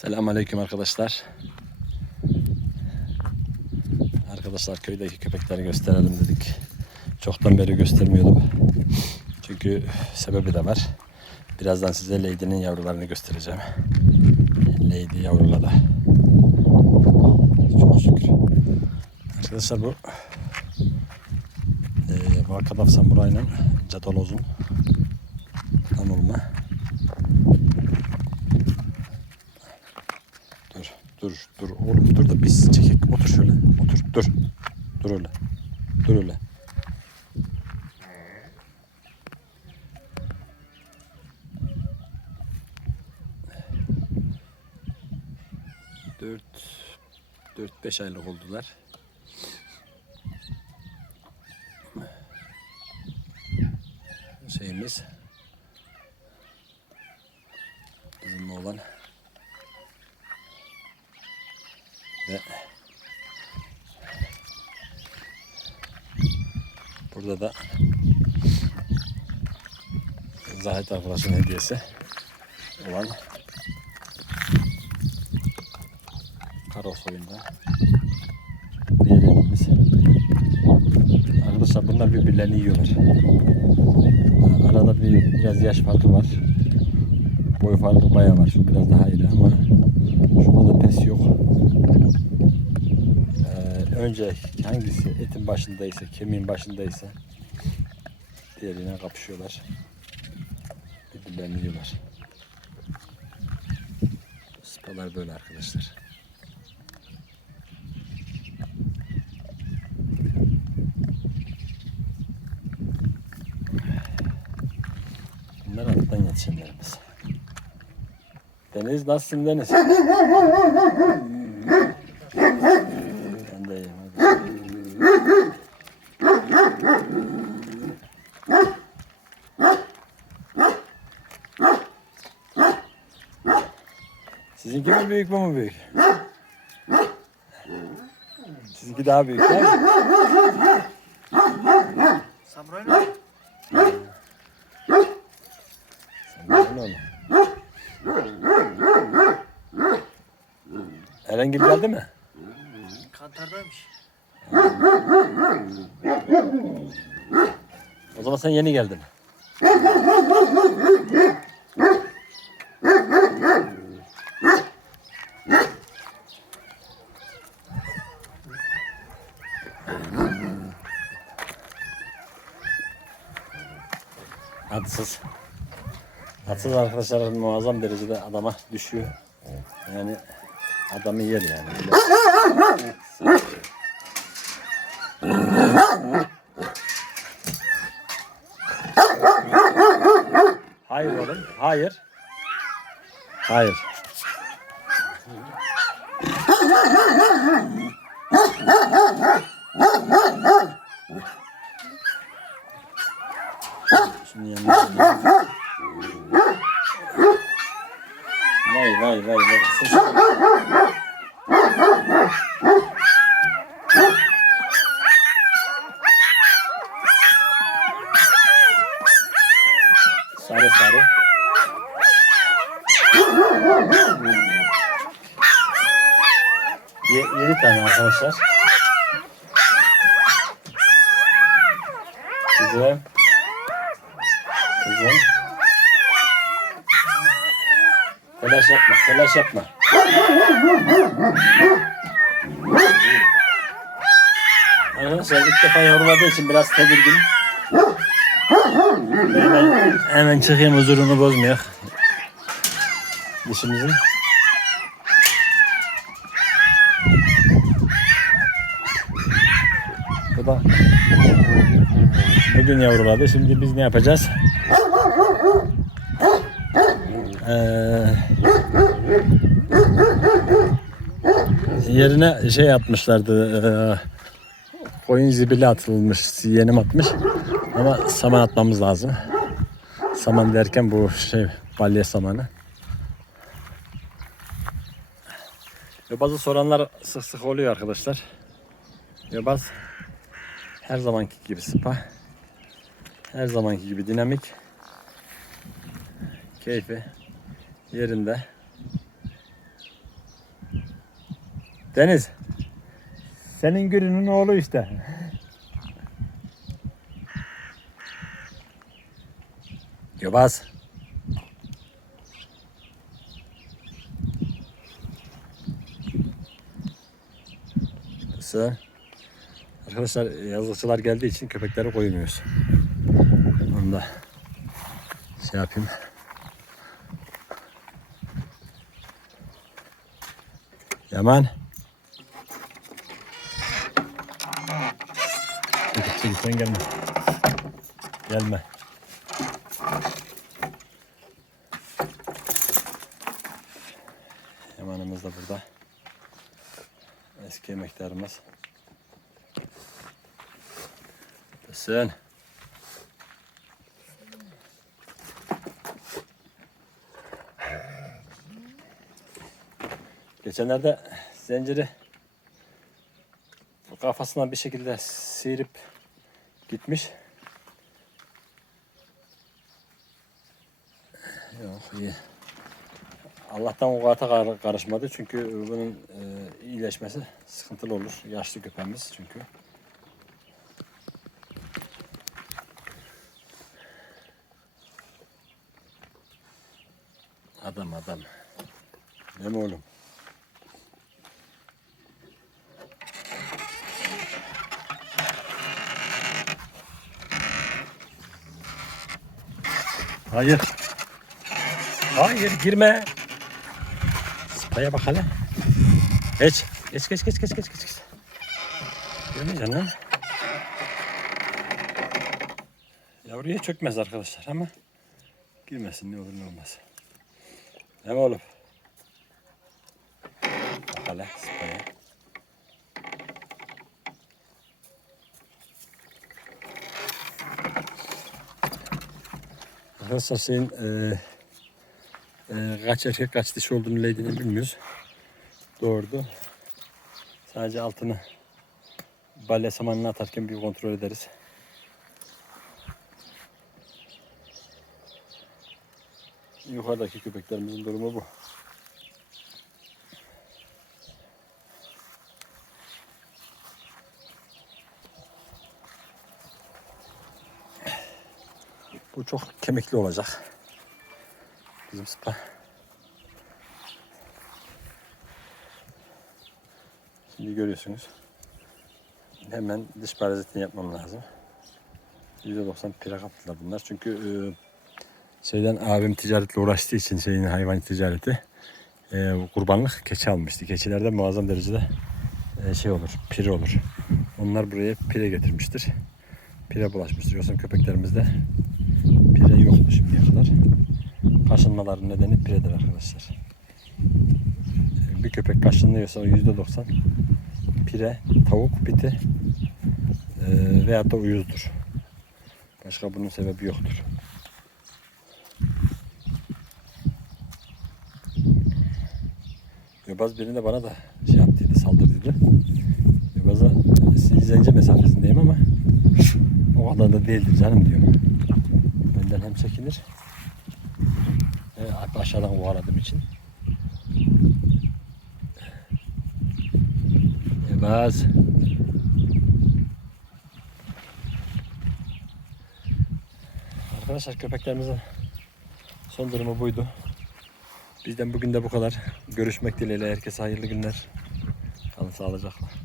Selamünaleyküm arkadaşlar. Arkadaşlar köydeki köpekleri gösterelim dedik. Çoktan beri göstermiyordum. Çünkü sebebi de var. Birazdan size Lady'nin yavrularını göstereceğim. Lady yavruladı. Çok şükür. Arkadaşlar bu e, Vakadaf Samuray'la Cadaloz'un tam Dur, dur. Oğlum dur da biz çekek. Otur şöyle. Otur, dur. Dur öyle. Dur öyle. Dört, dört beş aylık oldular. Şeyimiz bizim oğlan ve burada da Zahit arkadaşın hediyesi olan Karos oyunda diğer elimiz. Arkadaşlar bunlar birbirlerini yiyorlar. Arada bir biraz yaş farkı var. Boy farkı bayağı var. Şu biraz daha iri ama şurada da pes yok. Ee, önce hangisi etin başındaysa, kemiğin başındaysa diğerine kapışıyorlar. Birbirlerini yiyorlar. Spalar böyle arkadaşlar. Deniz nasılsın Deniz? ben de iyiyim. Sizinki mi büyük bu mu büyük? Sizinki daha büyük değil mi? Samuray mı? Erengil geldi mi? Kantardaymış. O zaman sen yeni geldin. Hadsız. Hadsız arkadaşlar muazzam derecede adama düşüyor. Yani adamı yer yani. Hayır oğlum. Hayır. Hayır. Şimdi yanına. Vay vay vay. Ses. Sarı sarı. Ye, yedi tane arkadaşlar. Güzel. Güzel. Telaş yapma, telaş yapma. Arkadaşlar ilk defa yavruladığı için biraz tedirgin. Hemen, hemen çıkayım huzurunu bozmuyor. Dişimizin. Bu da bugün yavruladı. Şimdi biz ne yapacağız? Ee, yerine şey atmışlardı. E, koyun zibili atılmış, yenim atmış. Ama saman atmamız lazım. Saman derken bu şey balya samanı. Yobazı soranlar sık sık oluyor arkadaşlar. Yobaz her zamanki gibi spa. Her zamanki gibi dinamik. Keyfi yerinde. Deniz. Senin Gürün'ün oğlu işte. Yobaz. Sığ. Arkadaşlar yazlıkçılar geldiği için köpekleri koymuyoruz. Onu da şey yapayım. Yaman. Çekil sen gelme. Gelme. Yamanımız da burada. Eski emektarımız. Sen. Geçenlerde zinciri kafasından bir şekilde sıyırıp gitmiş. Yok iyi. Allah'tan o kata kar- karışmadı çünkü bunun e, iyileşmesi sıkıntılı olur. Yaşlı köpeğimiz çünkü. Adam adam. Ne mi oğlum? Hayır. Hayır girme. Spaya bak hele. Geç. Geç geç geç geç geç geç. Girmeyeceksin lan. Yavruya çökmez arkadaşlar ama girmesin ne olur ne olmaz. Mi oğlum? Bak hele spaya. Arkadaşlar e, e, kaç erkek kaç dişi olduğunu Lady'nin bilmiyoruz. Doğurdu. Sadece altını balya samanına atarken bir kontrol ederiz. Yukarıdaki köpeklerimizin durumu bu. Bu çok kemikli olacak. Bizim spa. Şimdi görüyorsunuz. Hemen dış parazitini yapmam lazım. %90 pira kaptılar bunlar. Çünkü e, şeyden abim ticaretle uğraştığı için şeyin hayvan ticareti e, kurbanlık keçi almıştı. Keçilerde muazzam derecede e, şey olur, pire olur. Onlar buraya pire getirmiştir. Pire bulaşmıştır. Yoksa köpeklerimizde pire yoktu şimdiye kadar. Kaşınmaların nedeni piredir arkadaşlar. Bir köpek kaşınıyorsa o %90 pire, tavuk, piti e, veyahut da uyuzdur. Başka bunun sebebi yoktur. Yobaz birinde bana da şey yaptıydı, saldırdıydı. Yobaz'a zence mesafesindeyim ama o kadar da değildir canım diyor. Benden hem çekinir ve aşağıdan kovaladığım için. Yobaz. Arkadaşlar köpeklerimizin son durumu buydu. Bizden bugün de bu kadar. Görüşmek dileğiyle herkese hayırlı günler. Kalın sağlıcakla.